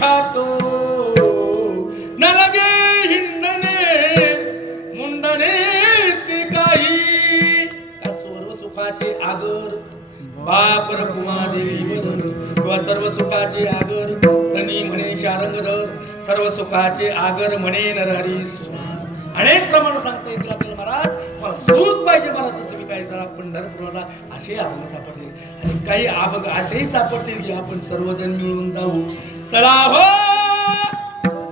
खातो न लगे हिंडणे मुंडणे ते काही का सर्व सुखाचे आगर बाप रकुमादेवीवर किंवा सर्व सुखाचे आगर जनी म्हणे शारंगधर सर्व सुखाचे आगर म्हणे नरहरी अनेक प्रमाण सांगता येतील आपल्याला महाराज मला सुख पाहिजे महाराज तर तुम्ही काही जरा पंढरपूरला असे अभंग सापडतील आणि काही अभंग असेही सापडतील की आपण सर्वजण मिळून जाऊ चला हो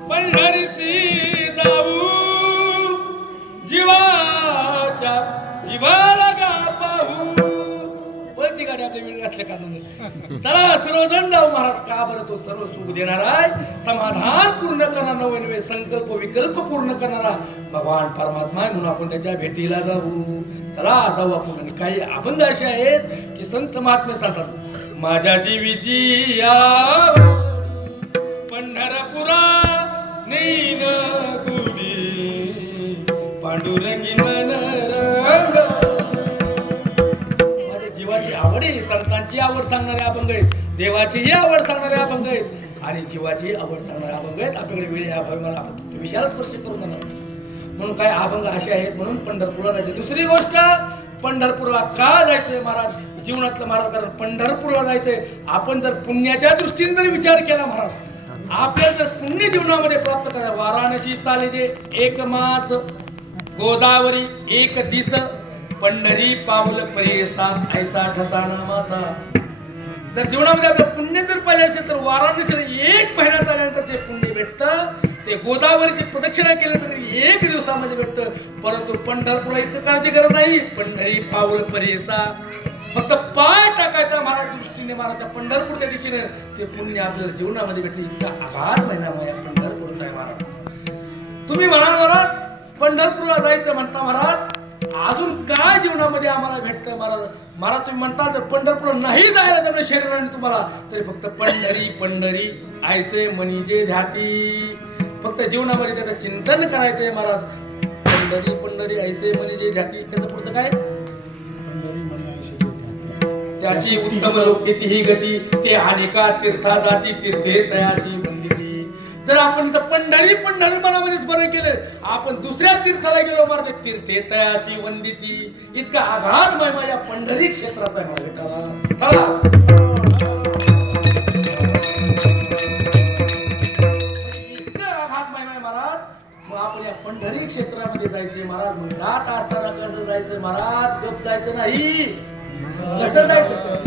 पंढरीसी जाऊ जीवाच्या जीवाला गा पाहू ती गाडी आपल्या वेळ असल्या कारणाने चला सर्वजण जाऊ महाराज का बरं तो सर्व सुख देणार आहे समाधान पूर्ण करणारा नवे नवे संकल्प विकल्प पूर्ण करणारा भगवान परमात्मा आहे म्हणून आपण त्याच्या भेटीला जाऊ चला जाऊ आपण आणि काही अभंग असे आहेत की संत महात्मे सांगतात माझ्या जीवीची पंढरपुरा नैन गुडी पांडुरंगी मन रंग जीवाची आवड आहे संतांची आवड सांगणारे अभंग आहेत देवाचीही आवड सांगणारे अभंग आहेत आणि जीवाची आवड सांगणारे अभंग आहेत आपल्याकडे वेळ या मला विषयाला स्पर्श करून जाणार म्हणून काही अभंग असे आहेत म्हणून पंढरपूरला जायचे दुसरी गोष्ट पंढरपूरला का जायचंय महाराज जीवनातलं महाराज कारण पंढरपूरला जायचंय आपण जर पुण्याच्या दृष्टीने जर विचार केला महाराज आपल्याला जर पुण्य जीवनामध्ये प्राप्त करा वाराणसी चालेचे एक मास गोदावरी एक दिस पंढरी पाऊल परेसा ऐसा ठसा नामाचा जर जीवनामध्ये आपलं पुण्य जर पाहिजे असेल तर वाराणसीला एक महिन्यात आल्यानंतर जे पुण्य भेटतं ते गोदावरीची प्रदक्षिणा केलं तर एक दिवसामध्ये भेटतं परंतु पंढरपूरला इतकं काळजी गरज नाही पंढरी पाऊल परेसा फक्त पाय टाकायचा महाराज दृष्टीने महाराज त्या पंढरपूरच्या दिशेने ते पुण्य आपल्याला जीवनामध्ये भेटतं इतका आघात महिना पंढरपूरचा आहे महाराज तुम्ही म्हणाल महाराज पंढरपूरला जायचं म्हणता महाराज अजून काय जीवनामध्ये आम्हाला भेटतं महाराज तुम्ही म्हणता जर पंढरपूरला नाही जायला जमलं शरीराने तुम्हाला तरी फक्त पंढरी पंढरी ऐसे मनीजे ध्याती फक्त जीवनामध्ये त्याचं चिंतन करायचंय महाराज पंढरी पंढरी ऐसे मनीजे ध्याती त्याचं पुढचं काय त्याशी उत्तम लोक कितीही गती ते हानिका तीर्था जाती तीर्थे तयाशी वंदिती जर आपण पंढरी पंढरी मनामध्ये स्मरण केलं आपण दुसऱ्या तीर्थाला गेलो महाराज तीर्थे तयाशी वंदिती इतका आघात महिमा या पंढरी क्षेत्राचा आहे भेटाला इतका आघात महिमा आहे महाराज मग आपण या पंढरी क्षेत्रामध्ये जायचे महाराज मग जात असताना कसं जायचं महाराज गप जायचं नाही कसं जायचं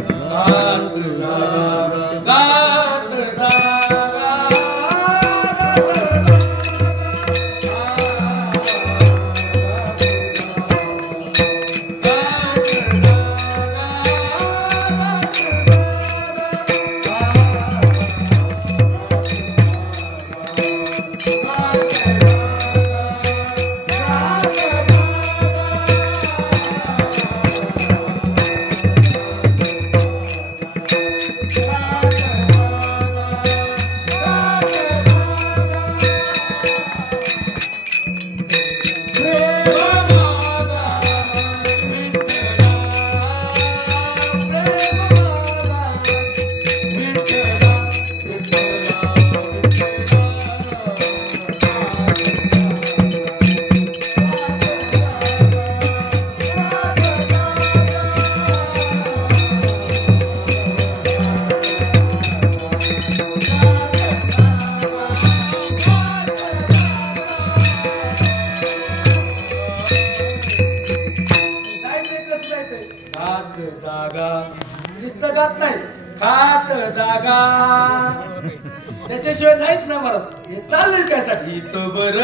त्याच्याशिवाय नाहीच ना महाराज हे चाललंय त्यासाठी तो बर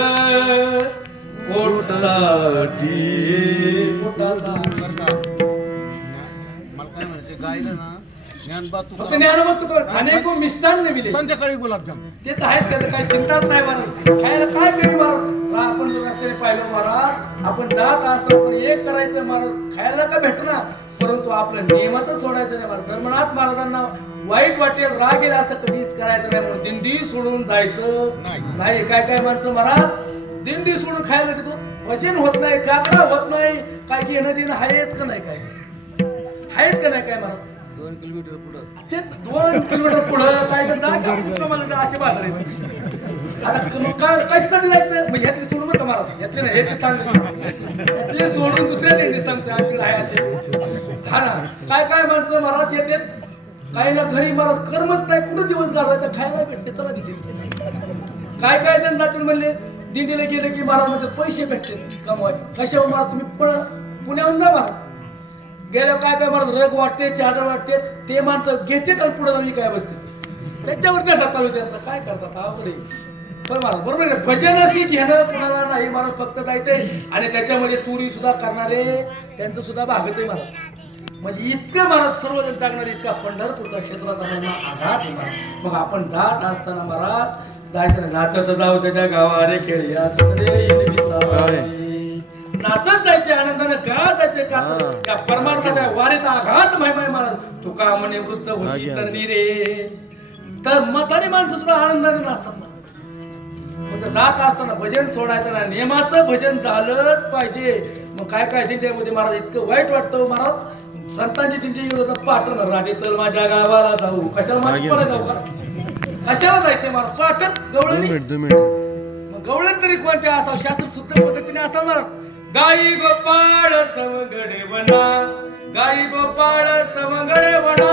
पोटासाठी खाणे को मिष्टान्न मिले संध्याकाळी गुलाबजाम ते तर आहेत त्याला काही चिंताच नाही महाराज खायला काय करी महाराज आपण जर रस्त्याने पाहिलं महाराज आपण जात असतो पण एक करायचं महाराज खायला का भेटणार परंतु आपलं नियमाचं सोडायचं नाही महाराज धर्मनाथ महाराजांना वाईट वाटेल राग येईल असं कधीच करायचं नाही म्हणून दिंडी सोडून जायचं नाही काय काय माणसं महाराज दिंडी सोडून खायला देतो वजन होत नाही काकडा होत नाही काय घेणं देणं आहेच का नाही काय आहेच का नाही काय महाराज 2 किलोमीटर पुढं ते 2 किलोमीटर पुढं काय तर जागा कुठं मला असे बाजार आता मग काय कशासाठी जायचं म्हणजे ह्यातले सोडून बरं का मला ह्यातले नाही हे चांगले ह्यातले सोडून दुसऱ्या दिंडी सांगते आमच्याकडे आहे असे हा ना काय माणसं महाराज येते काही ना घरी महाराज करमत नाही कुठं दिवस घालवायचा खायला भेटते चला दिंडी काय जण जातील म्हणले दिंडीला गेले की महाराज मध्ये पैसे भेटते कमवाय कशावर महाराज तुम्ही पुण्याहून जा महाराज गेल्यावर काय महाराज रग वाटते चादर वाटते ते माणसं घेते तर पुढे जाऊन काय बसते त्यांच्यावर कसा चालू त्यांचं काय करतात अवघड पण महाराज बरोबर आहे भजनशी घेणं कुणाला नाही महाराज फक्त जायचंय आणि त्याच्यामध्ये चोरी सुद्धा करणारे त्यांचं सुद्धा भागत आहे महाराज म्हणजे इतकं महाराज सर्वजण जागणारे इतका पंढरपूरचा क्षेत्राचा महिमा आघात आहे महाराज मग आपण जात असताना महाराज जायचं नाही नाचत जाऊ त्याच्या गावारे खेळी नाचत जायचे आनंदाने का जायचे का तर त्या परमार्थाच्या वारीत आघात महिमा महाराज तुका म्हणे वृद्ध होती तर रे तर म्हातारी माणसं सुद्धा आनंदाने नाचतात म्हणजे जात असताना भजन सोडायचं ना नेमाचं भजन झालंच पाहिजे मग काय दिंड्यामध्ये महाराज इतकं वाईट वाटतं महाराज संतांची दिंडी होतात पाठवणार राजे चल माझ्या गावाला जाऊ कशाला माझ्या जाऊ का कशाला जायचं महाराज पाठत गवळणी मग गवळण तरी कोणत्या असावं शास्त्र शुद्ध पद्धतीने असावं महाराज गाई गोपाळ समगडे वना गाई गोपाळ समगडे वना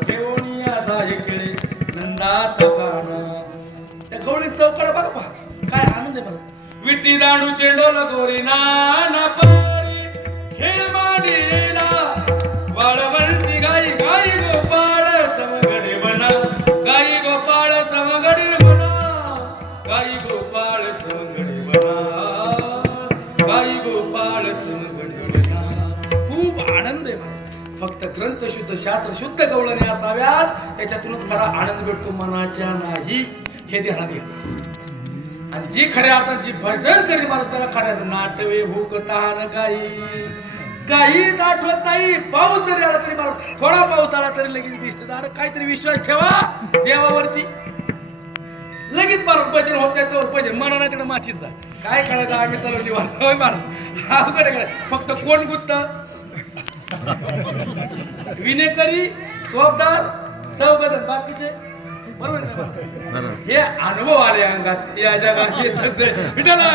घेऊन या जाय खेळे नंदाचा काना त्या गवळी चौकडा बघा पहा काय आनंद आहे बघा विट्टी दांडू चेंडोल गोरी नाना परी खेळ माडीला वाळवंती गाई गाई गोपाळ समगडे वना गाई गोपाळ समगडे वना गाई गोपाळ समगडे वना गाई गोपाळ समगडे वना खूप आनंद आहे फक्त ग्रंथ शुद्ध शास्त्र शुद्ध गवळणे असाव्यात त्याच्यातूनच खरा आनंद भेटतो मनाच्या नाही हे ध्यानात घ्या आणि जी खऱ्या अर्थाची भजन करी मला त्याला खऱ्या नाटवे भूक तहान काहीच आठवत नाही पाऊस जरी आला तरी मला थोडा पाऊस आला तरी लगेच दिसत अरे काहीतरी विश्वास ठेवा देवावरती लगेच मला भजन होत नाही तर भजन मना नाही तिकडे माचीचा काय करायचं आम्ही चालवली होय महाराज अवघड आहे फक्त कोण गुत्त विनेकरी जबाबदार चौघजण बाकीचे बरोबर हे अनुभव आले अंगात या जगात येत असे विठाला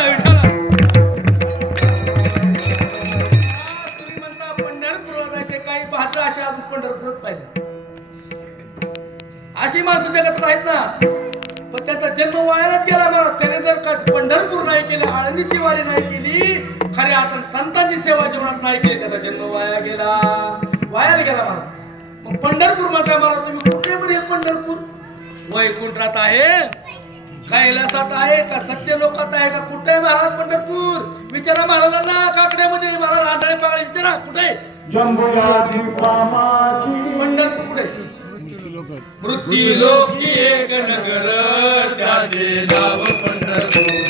तुम्ही म्हणता पंढरपूरला जायचे काही पाहता असे अजून पंढरपूरच पाहिजे अशी माणसं जगात आहेत ना पण त्याचा जन्म वायालाच गेला मला त्याने जर का पंढरपूर नाही केलं आळंदीची वारी नाही केली खरे आपण संतांची सेवा जीवनात नाही केली त्याचा जन्म वायाला गेला मला मग पंढरपूर म्हणता मला तुम्ही कुठे पण हे पंढरपूर वैकुंठात आहे कैलासात आहे का सत्य लोकात आहे का कुठे आहे महाराज पंढरपूर विचारा महाराजांना काकड्यामध्ये महाराज आंधळे पागळे विचारा कुठे पंढरपूर कुठे मृत्यू लोकी एक नगर त्याचे नाव पंढरपूर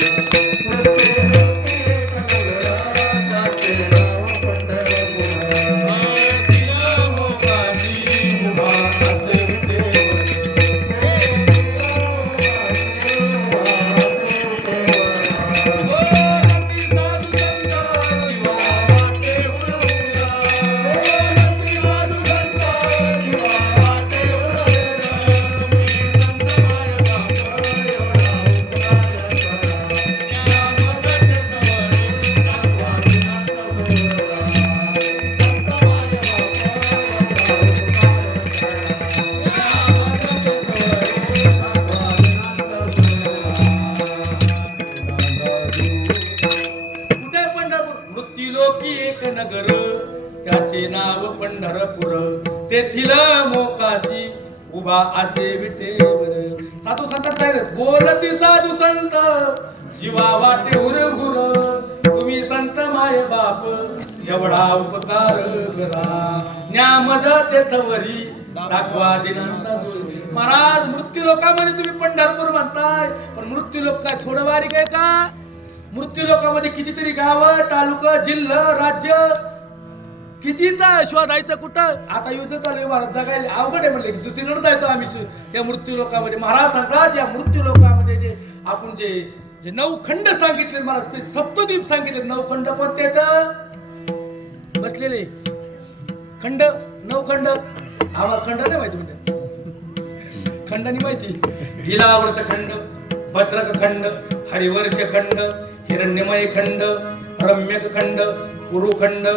तेथील मोकाशी उभा असे विटेवर साधू संत बोलती साधू संत जीवा वाटे हुर तुम्ही संत माय बाप एवढा उपकार करा न्यामज तेथवरी दाखवा दिनांचा महाराज मृत्यू लोकांमध्ये तुम्ही पंढरपूर म्हणताय पण मृत्यू लोक काय थोडं बारीक आहे का मृत्यू लोकांमध्ये कितीतरी गावं तालुका जिल्हा राज्य कितीचा शोधायचं कुठं आता युद्ध चालू महाराज जगायला अवघड आहे म्हणले की दुसरीकडे जायचो आम्ही त्या मृत्यू लोकांमध्ये महाराज सांगतात या मृत्यू लोकांमध्ये जे आपण जे 9 खंड सांगितले महाराज ते सप्तद्वीप सांगितले 9 खंड कोणते तर बसलेले खंड 9 खंड आम्हाला खंड नाही माहिती म्हणते खंडानी माहिती लीलावृत खंड भद्रक खंड हरिवर्ष खंड हिरण्यमय खंड रम्यक खंड कुरुखंड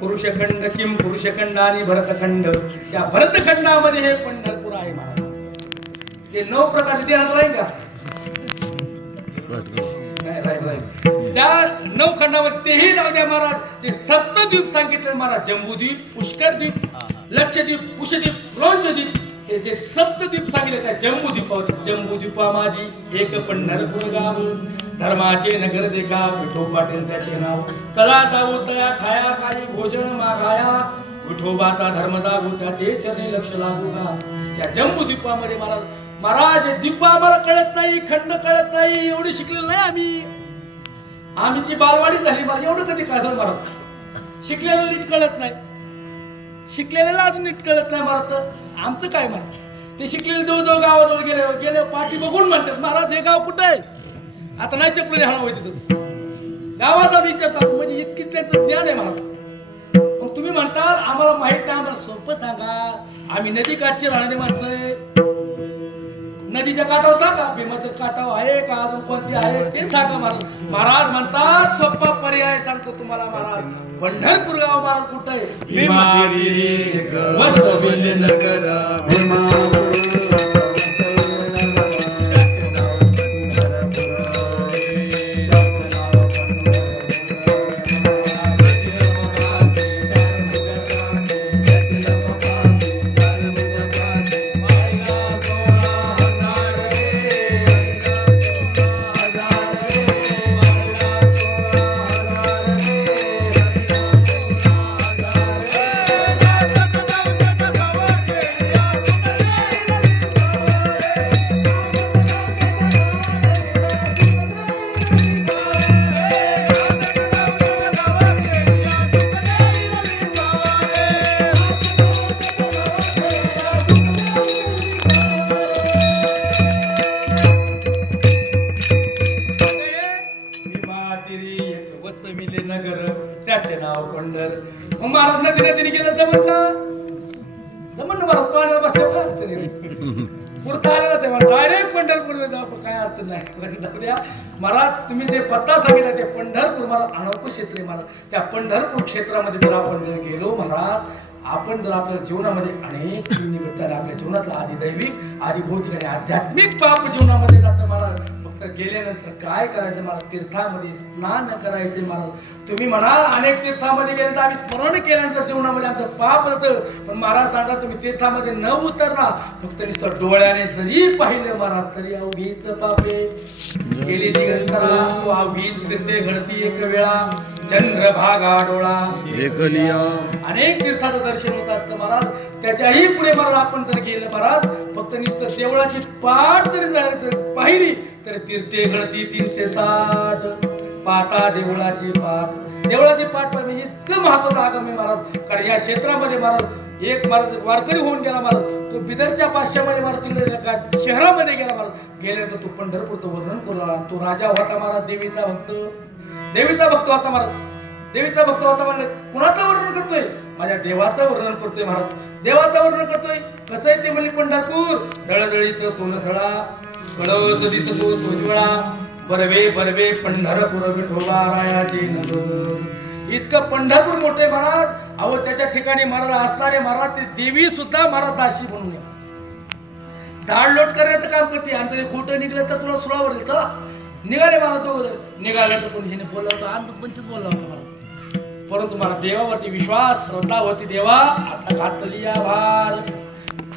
पुरुषखंड किम पुरुषखंड आणि भरतखंड. त्या भरतखंडामध्ये हे पंढरपूर आहे महाराज. ते 9 प्रकारचे देण्यात राहील का नाही राहील. त्या 9 खंडामध्ये तेही जाऊ द्या महाराज. ते सप्तद्वीप सांगितले महाराज. जम्बूद्वीप पुष्करद्वीप लक्षद्वीप कुशद्वीप रोंचद्वीप हे जे सप्तद्वीप सांगितले त्या जम्बूद्वीपावर. जम्बूद्वीपा माझी एक पंढरपूर गाव धर्माचे नगर देखा विठो पाटील त्याचे नाव. चला जाऊ तया खाया काही भोजन मागाया विठोबाचा धर्म जागू त्याचे चरणी लक्ष लागू का. त्या जम्बूद्वीपामध्ये महाराज द्वीप आम्हाला कळत नाही खंड कळत नाही एवढे शिकलेलो नाही आम्ही ती बालवाडी झाली मला एवढं कधी कळलं महाराज. शिकलेलं नीट कळत नाही शिकलेल्याला अजून नीट कळत नाही महाराज. आमचं काय महाराज ते शिकलेले जवळजवळ गावाजवळ गेले पाठी बघून म्हणतात महाराज हे गाव कुठं आहे. आता नाही चपलेली हाणा होती तिथं गावाचा विचारतात म्हणजे इतकी त्यांचं ज्ञान आहे महाराज. मग तुम्ही म्हणताल आम्हाला माहित नाही आम्हाला सोपं सांगा. आम्ही नदी काठची राहणारी माणसं आहे. नदीच्या काठावर सांगा भीमाच्या काठावर आहे का अजून कोणती आहे ते सांगा महाराज. महाराज म्हणतात सोपा पर्याय सांगतो तुम्हाला महाराज. पंढरपूर गाव महाराज कुठं आहे. त्याचे नाव पंढर. मग महाराज नदीने गेलं जमन का जमन ना महाराज. पाण्याला बसल्या काय अडचण पुरता आलेलाच आहे डायरेक्ट पंढरपूर जाऊ काय अडचण नाही. महाराज तुम्ही जे पत्ता सांगितला ते पंढरपूर महाराज अनोखं क्षेत्र आहे महाराज. त्या पंढरपूर क्षेत्रामध्ये जर आपण जर गेलो महाराज आपण जर आपल्या जीवनामध्ये अनेक निमित्ताने आपल्या जीवनातला आधी दैविक आधी भौतिक आणि आध्यात्मिक पाप जीवनामध्ये जातं महाराज. फक्त गेल्यानंतर काय करायचं महाराज तीर्थामध्ये स्नान करायचे महाराज. तुम्ही म्हणाल अनेक तीर्थामध्ये गेल्यानंतर आम्ही स्मरण केल्यानंतर जीवनामध्ये आमचं पाप जातं. पण महाराज सांगा तुम्ही तीर्थामध्ये न उतरला फक्त नुसतं डोळ्याने जरी पाहिलं महाराज तरी अवघीच पापे गेली दिगंतरा अवघीच तीर्थे घडती एक वेळा चंद्रभागा डोळा एकलिया. अनेक तीर्थाचं दर्शन होत असतं महाराज. त्याच्याही पुढे महाराज आपण जर गेलं महाराज फक्त नुसतं देवळाची पाठ जरी पाहिली तर तीर्थे घडती 360 पाता देवळाची पाठ. देवळाची पाठ म्हणजे इतकं महत्वाचं आगम आहे महाराज. कारण या क्षेत्रामध्ये महाराज एक महाराज वारकरी होऊन गेला महाराज. तो बिदरच्या पाश्यामध्ये महाराज तिकडे शहरामध्ये गेला महाराज. गेल्यानंतर तो पंढरपूरचं वर्णन करू लागला. तो राजा होता महाराज देवीचा भक्त. देवीचा भक्त होता महाराज. देवीचा भक्त होता म्हणजे कुणाचं वर्णन करतोय माझ्या देवाचं वर्णन करतोय महाराज. देवाचं वर्णन करतोय कसं आहे ते म्हणजे पंढरपूर दळदळीत सोनसळा कळस दिसतो सोजवळा बरवे बरवे पंढरपूर विठोबा रायाचे नगर. इतकं पंढरपूर मोठे महाराज. अहो त्याच्या ठिकाणी महाराज असणारे महाराज ते देवी सुद्धा महाराज दाशी म्हणून झाड लोट करण्याचं काम करते. आणि ते खोटं निघलं तर तुला सुळावर चला निघाले मला तो निघाले तर कोणी हिने बोलला होता अंत पंचच बोलला होता मला. परंतु मला देवावरती विश्वास श्रद्धा होती. देवा आता घातली या भार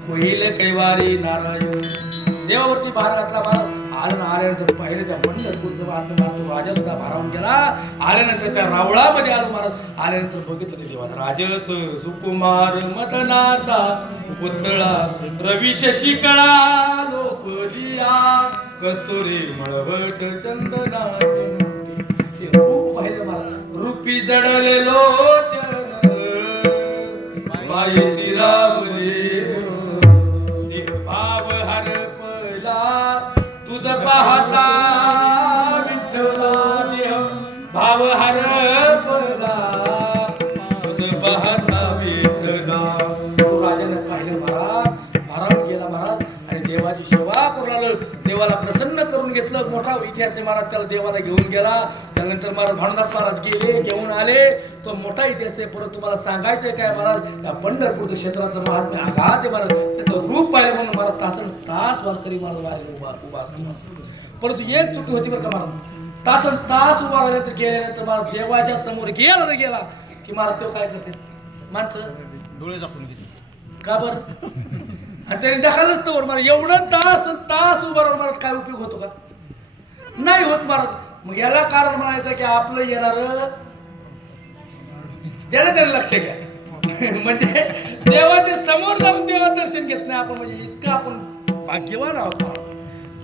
होईल कैवारी नारायण. देवावरती भार घातला महाराज. आल्यानंतर पाहिलं त्या पंढरपूरचं महाराज राजा सुद्धा भारावून गेला. आल्यानंतर त्या रावळामध्ये आलो महाराज. आल्यानंतर बघितलं ते देवा राजस सुकुमार मदनाचा पुतळा रवी शशिकळा लोकलिया कस्तुरी मळवट चंदनाचे ते रूप पाहिलं मला. रूपी जडले लोचन बाई तिरावले भाव हरपला तुझ पाहता विठ्ठला देह भाव हरपला तुझ पाहता विठ्ठला. राजानं पाहिलं देवाला प्रसन्न करून घेतलं. मोठा इतिहास आहे महाराज. त्याला देवाला घेऊन गेला. त्यानंतर महाराज भानुदास महाराज गेले, घेऊन आले. तो मोठा इतिहास आहे. परत तुम्हाला सांगायचंय काय महाराज, त्या पंढरपूरचं क्षेत्राचं महात्म्य आघात आहे महाराज. त्याचं रूप पाहिलं म्हणून महाराज तासन तास वारकरी महाराज वारीला उभा असतो. परंतु एक चुकी होती बरं का महाराज, तासन तास उभा राहिले तर गेल्यानंतर महाराज देवाच्या समोर गेला की महाराज तो काय करते, माणसं डोळे झाकून घेतले का बरं, आणि त्यांनी दाखलच तर मला एवढं तास उभं राहून महाराज काय उपयोग होतो का, नाही होत महाराज. मग याला कारण म्हणायचं की आपलं येणार ज्याला त्याला लक्ष घ्या म्हणजे देवाच्या समोर जाऊन देवा दर्शन घेत नाही आपण, म्हणजे इतकं आपण भाग्यवान आहोत महाराज.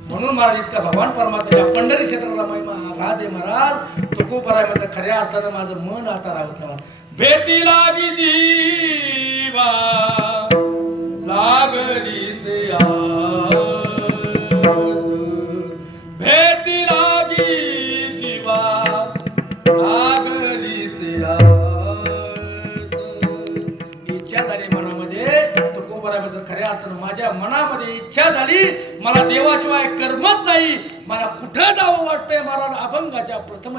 म्हणून महाराज इतका भगवान परमात्मा पंढरी क्षेत्राला महिमा राधे महाराज तो खूप बरा आहे. खऱ्या अर्थानं माझं मन आता राहत नाही. भेटी लागी जीवा लागली से आस, भेटी लागी जीवा लागली से आस. इच्छा झाली मनामध्ये तो खूप बरा आहे. खऱ्या अर्थानं माझ्या मनामध्ये इच्छा झाली, मला देवाशिवाय करमत नाही, मला कुठं जावं वाटतंय महाराज अभंगाच्या प्रथम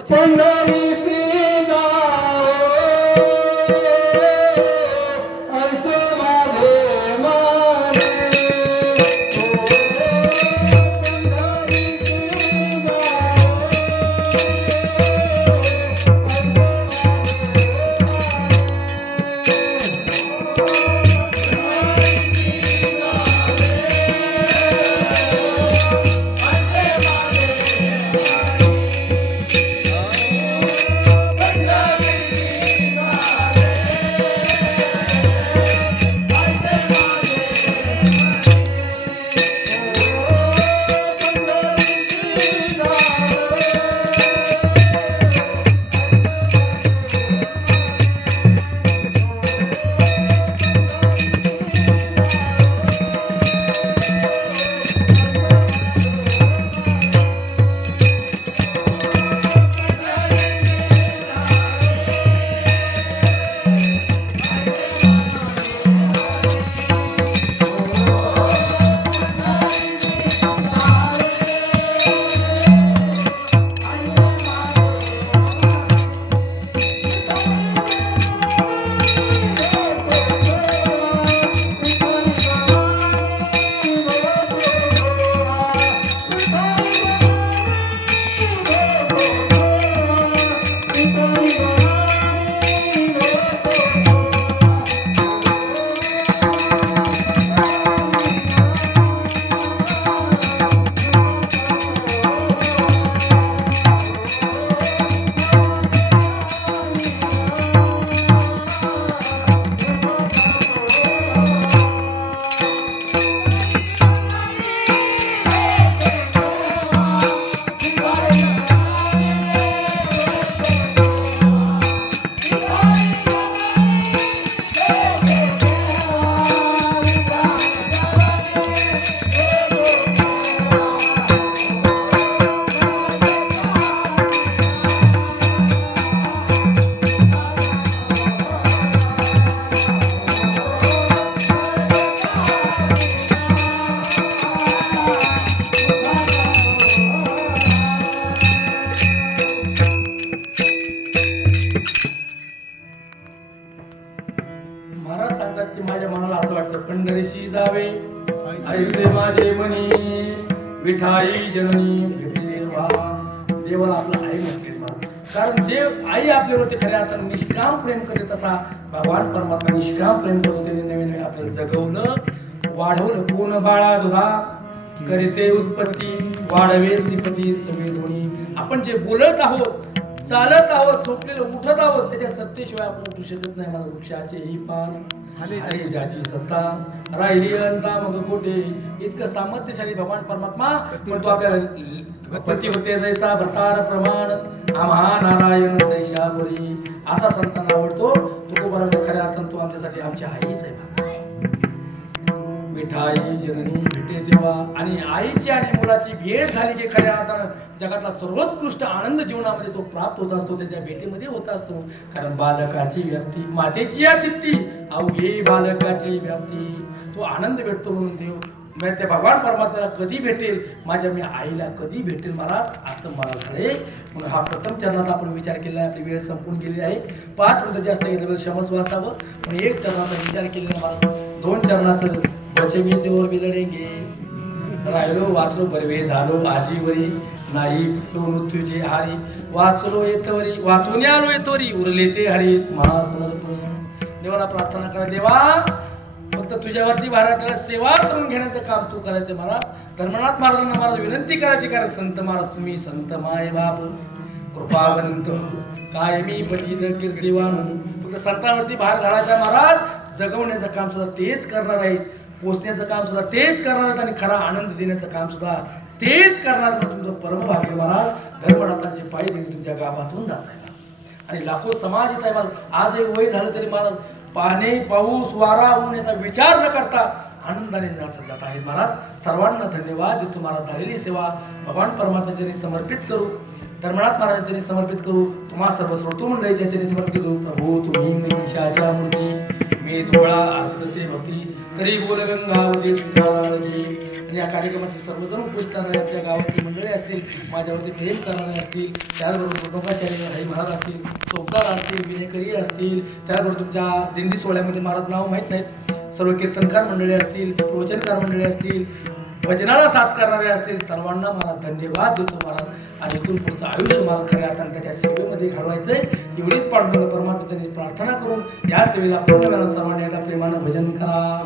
पंढरीशी जावे ऐसे माझे मनी विठाई जननी भेटे देवा. देवाला आपला आई म्हटले, कारण देव आई आपल्यावरती खऱ्या अर्थाने निष्काम प्रेम करते, तसा भगवान परमात्मा निष्काम प्रेम करतो. त्याने नवीन नवीन आपल्याला जगवलं, वाढवलं. कोण बाळा दुधा करीते उत्पत्ती, वाढवे श्रीपती समेधोनी. आपण जे बोलत आहोत, चालत आहोत, झोपलेलं उठत आहोत, त्याच्या सत्तेशिवाय आपण उठू शकत नाही. मला वृक्षाचे ही पान हरी ज्याची सत्ता राहिली अंता मग कोठे. इतकं सामर्थ्यशाली भगवान परमात्मा, पण तो आपल्याला पती होते जैसा भतार प्रमाण आम्हा नारायण दैशा बळी असा संतांना आवडतो. तो खऱ्या अर्थानं तो आमच्यासाठी आमची आईच आहे. विठाई जननी भेटे देवा. आणि आईची आणि मुलाची भेट झाली की खऱ्या अर्थानं जगातला सर्वोत्कृष्ट आनंद जीवनामध्ये तो प्राप्त होत असतो, त्याच्या भेटीमध्ये होत असतो. कारण बालकाची व्याप्ती मातेची या चित्ती अवघे बालकाची व्याप्ती, तो आनंद भेटतो म्हणून देव मी त्या भगवान परमात्म्याला कधी भेटेल, माझ्या मी आईला कधी भेटेल महाराज, असं मला झाले. म्हणून हा प्रथम चरणात आपण विचार केलेला आहे. आपली वेळ संपून गेलेली आहे. 5 मिनिटं जास्त घेतल्याबद्दल क्षमस्व असावं. म्हणून 1 चरणाचा विचार केलेला महाराज. 2 चरणाचं बचे मी तेवर बिलडेंगे, राहिलो वाचलो बरवे झालो आजीवरी, नाही तो मृत्यूचे हारी, वाचलो येतवरी वाचून आलो येतवरी, उरले ते हरी महासमर्पण. देवाला प्रार्थना करा, देवा फक्त तुझ्यावरती भारताला सेवा करून घेण्याचं काम तू करायचं महाराज. धर्मनाथ महाराजांना महाराज विनंती करायची, कारण संत महाराज तुम्ही संत माय बाप कृपावंत कायमी पतित कीर्तिवान. फक्त संतांवरती भार घालायचा महाराज. जगवण्याचं काम सुद्धा तेच करणार आहेत, पोचण्याचं काम सुद्धा तेच करणार आहेत, आणि खरा आनंद देण्याचं काम सुद्धा तेच करणार. तुमचं परमभाग्य महाराज. धर्मनाथांचे पायी तुम्ही तुमच्या गावातून जात आहे आणि लाखो समाज येत आहे महाराज. आज एक वय झालं तरी महाराज पाणी पाऊस वारा ऊन याचा विचार न करता आनंदाने जात आहेत महाराज. सर्वांना धन्यवाद देतो महाराज. झालेली सेवा भगवान परमात्म्याच्या समर्पित करू, धर्मनाथ महाराजांच्या समर्पित करू, तुम्हा सर्व श्रोतू मंडळीच्या समर्पित करू. प्रभू तुम्ही निशाच्या मूर्ती मी धोळा आसतसे भक्ती तरी बोल गंगावती स्वीकाराची. आणि या कार्यक्रमाचे सर्वजण उपस्थित आमच्या गावाची मंडळी असतील, माझ्यावरती प्रेम करणारे असतील, त्याचबरोबर कुटुंबाचार्य हरी महाराज असतील, चौकदार असतील, विनेकरी असतील, त्याचबरोबर तुमच्या दिंडी सोहळ्यामध्ये महाराज नाव माहीत नाहीत, सर्व कीर्तनकार मंडळी असतील, प्रवचनकार मंडळी असतील, भजनाला साथ करणारे असतील, सर्वांना मला धन्यवाद देतो महाराज. आणि इथून पुढचं आयुष्य मला खऱ्या अर्थाने त्याच्या सेवेमध्ये घडवायचंय, एवढीच पांडुरंग परमात्म्याने प्रार्थना करून या सेवेला पूर्ण सर्वांनी प्रेमानं भजन करा.